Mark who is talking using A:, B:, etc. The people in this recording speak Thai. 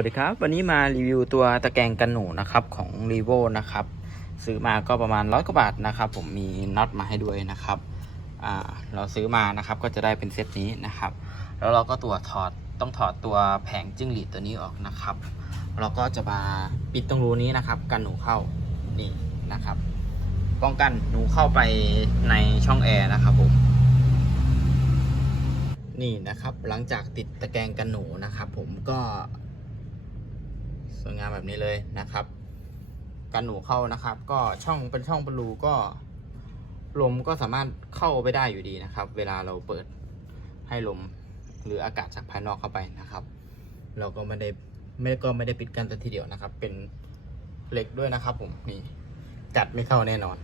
A: วัสดีครับ วันนี้มารีวิวตัวตะแกรงกันหนูนะครับของ r e v o นะครับ ซื้อมาก็ประมาณร้อยกว่าบาทนะครับ ผมมีน็อตมาให้ด้วยนะครับเราซื้อมานะครับก็จะได้เป็นเซตนี้นะครับ แล้วเราก็ตัวถอดต้องถอดตัวแผงจิ้งหรีดตัวนี้ออกนะครับ เราก็จะมาปิดตรงรูนี้นะครับ กันหนูเข้านี่นะครับ ป้องกันหนูเข้าไปในช่องแอร์นะครับผมนี่นะครับหลังจากติดตะแกรงกันหนูนะครับ ผมก็ สวยงามแบบนี้เลยนะครับ กันหนูเข้านะครับ ก็ช่องเป็นช่องเป็นรูก็ลมก็สามารถเข้าไปได้อยู่ดีนะครับ เวลาเราเปิดให้ลมหรืออากาศจากภายนอกเข้าไปนะครับ เราก็ไม่ได้ไม่ก็ไม่ได้ปิดกันแต่ทีเดียวนะครับ เป็นเหล็กด้วยนะครับ ผมนี่จัดไม่เข้าแน่นอน